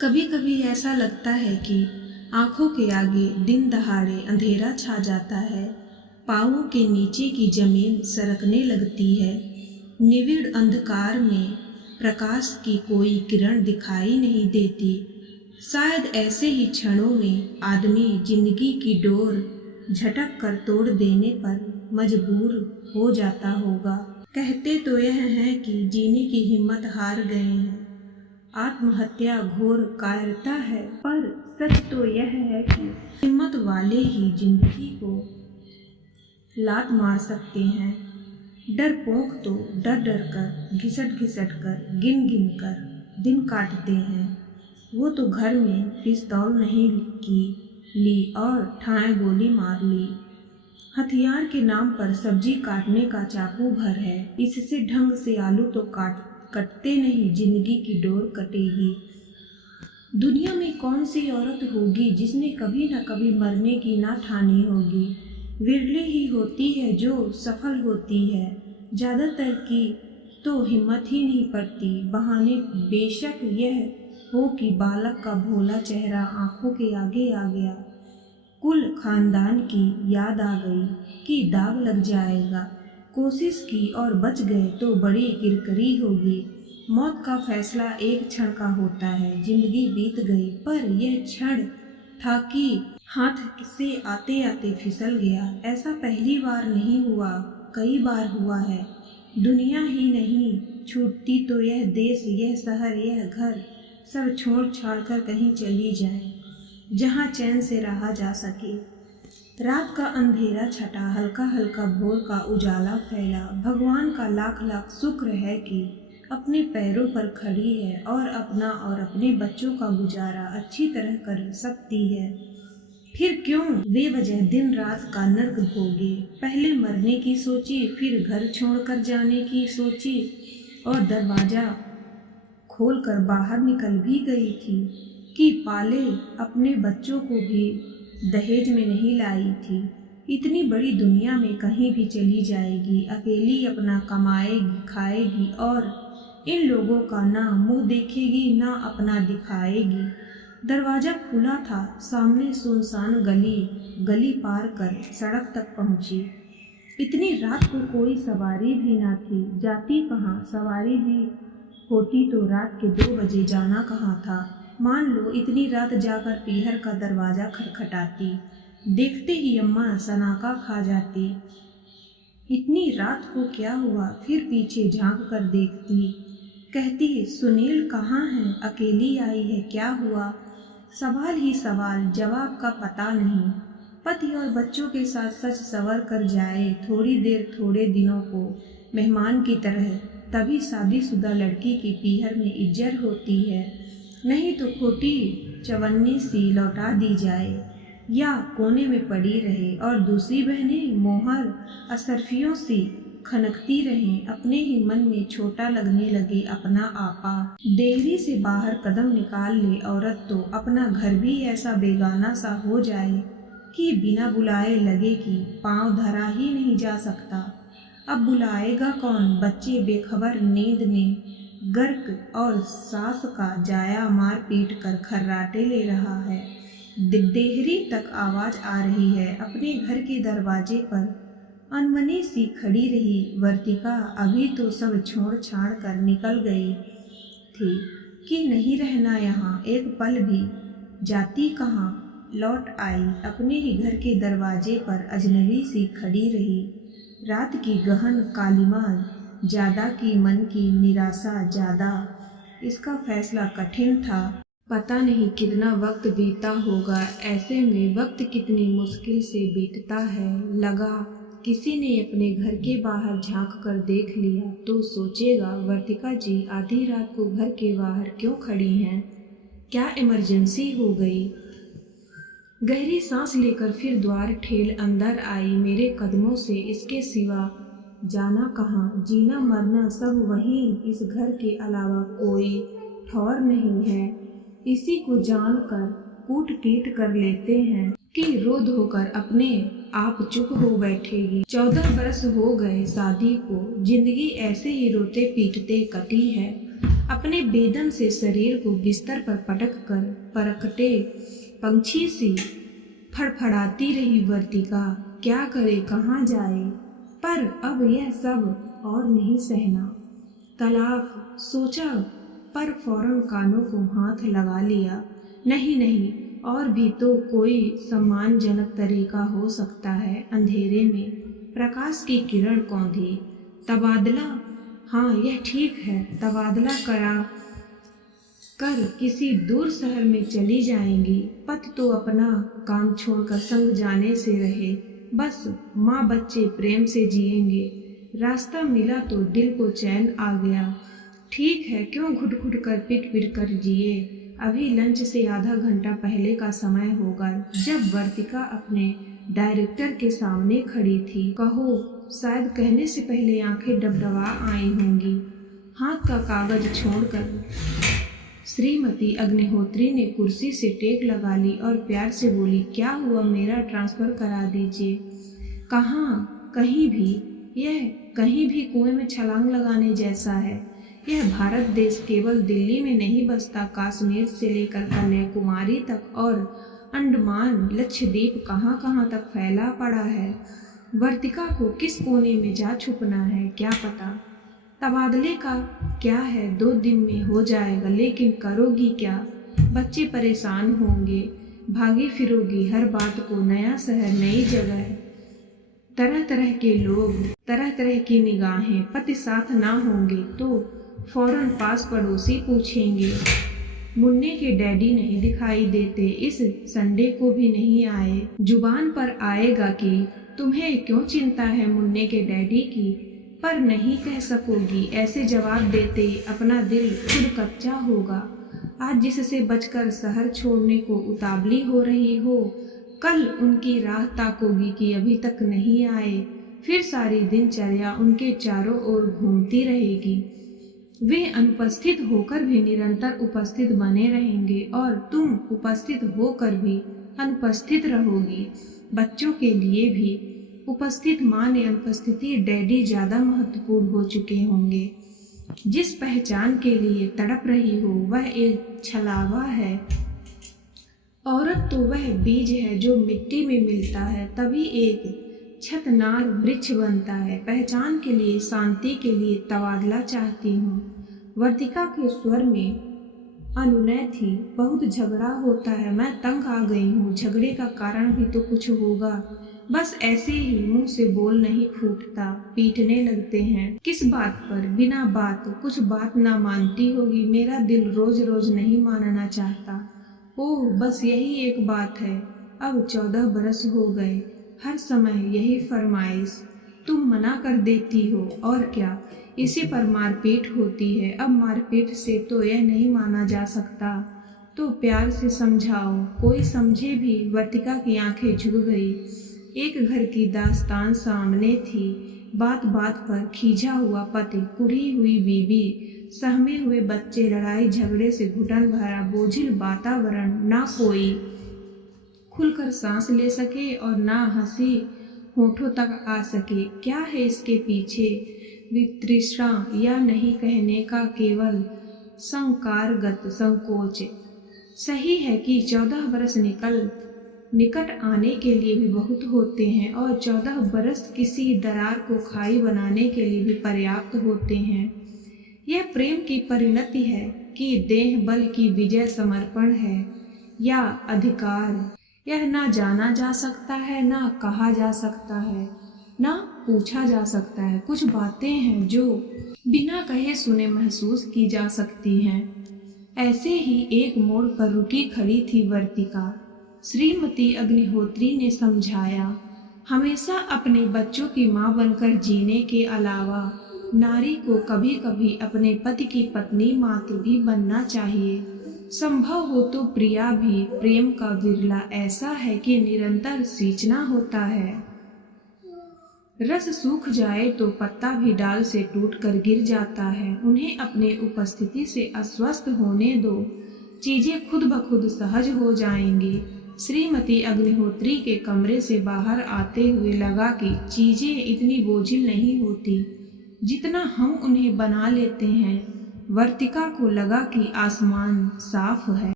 कभी कभी ऐसा लगता है कि आंखों के आगे दिन दहाड़े अंधेरा छा जाता है। पाँवों के नीचे की जमीन सरकने लगती है। निविड़ अंधकार में प्रकाश की कोई किरण दिखाई नहीं देती। शायद ऐसे ही क्षणों में आदमी जिंदगी की डोर झटक कर तोड़ देने पर मजबूर हो जाता होगा। कहते तो यह है कि जीने की हिम्मत हार गए हैं, आत्महत्या घोर कायरता है, पर सच तो यह है कि हिम्मत वाले ही जिंदगी को लात मार सकते हैं। डरपोक तो डर डर कर, घिसट घिसट कर, गिन गिन कर दिन काटते हैं। वो तो घर में पिस्तौल नहीं ली और ठाए गोली मार ली। हथियार के नाम पर सब्जी काटने का चाकू भर है। इससे ढंग से आलू तो कटते नहीं, जिंदगी की डोर कटेगी। दुनिया में कौन सी औरत होगी जिसने कभी न कभी मरने की ना ठानी होगी। विरले ही होती है जो सफल होती है, ज़्यादातर की तो हिम्मत ही नहीं पड़ती। बहाने बेशक यह हो कि बालक का भोला चेहरा आंखों के आगे आ गया, कुल खानदान की याद आ गई कि दाग लग जाएगा। कोशिश की और बच गए तो बड़ी किरकिरी होगी। मौत का फैसला एक क्षण का होता है। जिंदगी बीत गई, पर यह क्षण था कि हाथ से आते आते फिसल गया। ऐसा पहली बार नहीं हुआ, कई बार हुआ है। दुनिया ही नहीं छूटती तो यह देश, यह शहर, यह घर सब छोड़ छाड़ कर कहीं चली जाए जहाँ चैन से रहा जा सके। रात का अंधेरा छटा, हल्का हल्का भोर का उजाला फैला। भगवान का लाख लाख शुक्र है कि अपने पैरों पर खड़ी है और अपना और अपने बच्चों का गुजारा अच्छी तरह कर सकती है। फिर क्यों बेवजह दिन रात का नर्क भोगे। पहले मरने की सोची, फिर घर छोड़कर जाने की सोची और दरवाजा खोलकर बाहर निकल भी गई थी कि पाले अपने बच्चों को भी दहेज में नहीं लाई थी। इतनी बड़ी दुनिया में कहीं भी चली जाएगी, अकेली अपना कमाएगी खाएगी और इन लोगों का ना मुंह देखेगी ना अपना दिखाएगी। दरवाज़ा खुला था, सामने सुनसान गली पार कर सड़क तक पहुंची। इतनी रात को कोई सवारी भी ना थी, जाती कहाँ। सवारी भी होती तो रात के 2 बजे जाना कहाँ था। मान लो इतनी रात जाकर पीहर का दरवाज़ा खटखटाती, देखते ही अम्मा सनाका खा जाती। इतनी रात को क्या हुआ, फिर पीछे झांक कर देखती, कहती सुनील कहाँ है, अकेली आई है, क्या हुआ। सवाल ही सवाल, जवाब का पता नहीं। पति और बच्चों के साथ सच सवर कर जाए थोड़ी देर, थोड़े दिनों को मेहमान की तरह, तभी शादीशुदा लड़की की पीहर में इज्जत होती है। नहीं तो खोटी चवन्नी सी लौटा दी जाए या कोने में पड़ी रहे और दूसरी बहनें मोहर असरफियों सी खनकती रहें। अपने ही मन में छोटा लगने लगे अपना आपा। देहरी से बाहर कदम निकाल ले औरत तो अपना घर भी ऐसा बेगाना सा हो जाए कि बिना बुलाए लगे कि पाँव धरा ही नहीं जा सकता। अब बुलाएगा कौन। बच्चे बेखबर नींद में गर्क और सास का जाया मार पीट कर खर्राटे ले रहा है। देहरी तक आवाज आ रही है। अपने घर के दरवाजे पर अनमनी सी खड़ी रही वर्तिका अभी तो सब छोड़ छाड़ कर निकल गई थी कि नहीं रहना यहाँ एक पल भी। जाती कहाँ, लौट आई। अपने ही घर के दरवाजे पर अजनबी सी खड़ी रही। रात की गहन कालिमा ज्यादा की मन की निराशा ज्यादा। इसका फैसला कठिन था। पता नहीं कितना वक्त बीता होगा। ऐसे में वक्त कितनी मुश्किल से बीतता है। लगा किसी ने अपने घर के बाहर झांक कर देख लिया तो सोचेगा वर्तिका जी आधी रात को घर के बाहर क्यों खड़ी हैं, क्या इमरजेंसी हो गई। गहरी सांस लेकर फिर द्वार ठेल अंदर आई। मेरे कदमों से इसके सिवा जाना कहाँ, जीना मरना सब वहीं। इस घर के अलावा कोई ठौर नहीं है। इसी को जानकर कूट पीट कर लेते हैं कि रो धोकर अपने आप चुप हो बैठेगी। 14 बरस हो गए शादी को, जिंदगी ऐसे ही रोते पीटते कटी है। अपने बेदम से शरीर को बिस्तर पर पटक कर परकटे पंछी सी फड़फड़ाती रही वर्तिका। क्या करे, कहाँ जाए, पर अब यह सब और नहीं सहना। तलाक सोचा, पर फौरन कानों को हाथ लगा लिया। नहीं नहीं, और भी तो कोई सम्मानजनक तरीका हो सकता है। अंधेरे में प्रकाश की किरण कौंधी। तबादला, हाँ यह ठीक है, तबादला करा कर किसी दूर शहर में चली जाएंगी। पति तो अपना काम छोड़कर संग जाने से रहे, बस माँ बच्चे प्रेम से जिएंगे। रास्ता मिला तो दिल को चैन आ गया। ठीक है, क्यों घुट घुट कर पिट पिट कर जिए। अभी लंच से आधा घंटा पहले का समय होगा जब वर्तिका अपने डायरेक्टर के सामने खड़ी थी। कहो, शायद कहने से पहले आंखें डबडबा आई होंगी। हाथ का कागज छोड़कर श्रीमती अग्निहोत्री ने कुर्सी से टेक लगा ली और प्यार से बोली, क्या हुआ, मेरा ट्रांसफर करा दीजिए। कहाँ? कहीं भी। यह कहीं भी कुएं में छलांग लगाने जैसा है। यह भारत देश केवल दिल्ली में नहीं बसता, कश्मीर से लेकर कन्याकुमारी तक और अंडमान लक्षद्वीप कहाँ कहाँ तक फैला पड़ा है। वर्तिका को किस कोने में जा छुपना है क्या पता। तबादले का क्या है, 2 दिन में हो जाएगा, लेकिन करोगी क्या। बच्चे परेशान होंगे, भागी फिरोगी हर बात को, नया शहर, नई जगह, तरह तरह के लोग, तरह तरह की निगाहें। पति साथ ना होंगे तो फौरन पास पड़ोसी पूछेंगे, मुन्ने के डैडी नहीं दिखाई देते, इस संडे को भी नहीं आए। जुबान पर आएगा कि तुम्हें क्यों चिंता है मुन्ने के डैडी की, पर नहीं कह सकोगी। ऐसे जवाब देते अपना दिल खुद कच्चा होगा। आज जिससे बचकर शहर छोड़ने को उतावली हो रही हो, कल उनकी राह ताकोगी कि अभी तक नहीं आए। फिर सारी दिनचर्या उनके चारों ओर घूमती रहेगी। वे अनुपस्थित होकर भी निरंतर उपस्थित बने रहेंगे और तुम उपस्थित होकर भी अनुपस्थित रहोगी। बच्चों के लिए भी उपस्थित माँ ने अनुपस्थिति डैडी ज़्यादा महत्वपूर्ण हो चुके होंगे। जिस पहचान के लिए तड़प रही हो वह एक छलावा है। औरत तो वह बीज है जो मिट्टी में मिलता है, तभी एक छतनार वृक्ष बनता है। पहचान के लिए, शांति के लिए तबादला चाहती हूँ। वर्तिका के स्वर में अनुनय थी। बहुत झगड़ा होता है, मैं तंग आ गई हूँ। झगड़े का कारण भी तो कुछ होगा, बस ऐसे ही मुंह से बोल नहीं फूटता, पीटने लगते हैं। किस बात पर? बिना बात, कुछ बात ना मानती होगी। मेरा दिल रोज रोज नहीं मानना चाहता। ओह, बस यही एक बात है। अब 14 बरस हो गए, हर समय यही फरमाइश, तुम मना कर देती हो और क्या, इसी पर मारपीट होती है। अब मारपीट से तो यह नहीं माना जा सकता, तो प्यार से समझाओ। कोई समझे भी। वर्तिका की आंखें झुक गई। एक घर की दास्तान सामने थी। बात बात पर खींचा हुआ पति, कुढ़ी हुई बीवी, सहमे हुए बच्चे, लड़ाई झगड़े से घुटन भरा बोझिल वातावरण। ना कोई खुलकर सांस ले सके और ना हंसी होठों तक आ सके। क्या है इसके पीछे? वितृष्णा या नहीं कहने का केवल संकारगत संकोच। सही है कि 14 बरस निकट आने के लिए भी बहुत होते हैं और 14 बरस किसी दरार को खाई बनाने के लिए भी पर्याप्त होते हैं। यह प्रेम की परिणति है कि देह बल की विजय समर्पण है या अधिकार। यह ना जाना जा सकता है, ना कहा जा सकता है, ना पूछा जा सकता है। कुछ बातें हैं जो बिना कहे सुने महसूस की जा सकती हैं। ऐसे ही एक मोड़ पर रुकी खड़ी थी वर्तिका। श्रीमती अग्निहोत्री ने समझाया, हमेशा अपने बच्चों की माँ बनकर जीने के अलावा नारी को कभी कभी अपने पति की पत्नी मात्र भी बनना चाहिए। संभव हो तो प्रिया भी। प्रेम का विरला ऐसा है कि निरंतर सींचना होता है। रस सूख जाए तो पत्ता भी डाल से टूटकर गिर जाता है। उन्हें अपने उपस्थिति से अस्वस्थ होने दो, चीजें खुद ब खुद सहज हो जाएंगी। श्रीमती अग्निहोत्री के कमरे से बाहर आते हुए लगा कि चीजें इतनी बोझिल नहीं होती जितना हम उन्हें बना लेते हैं। वर्तिका को लगा कि आसमान साफ है।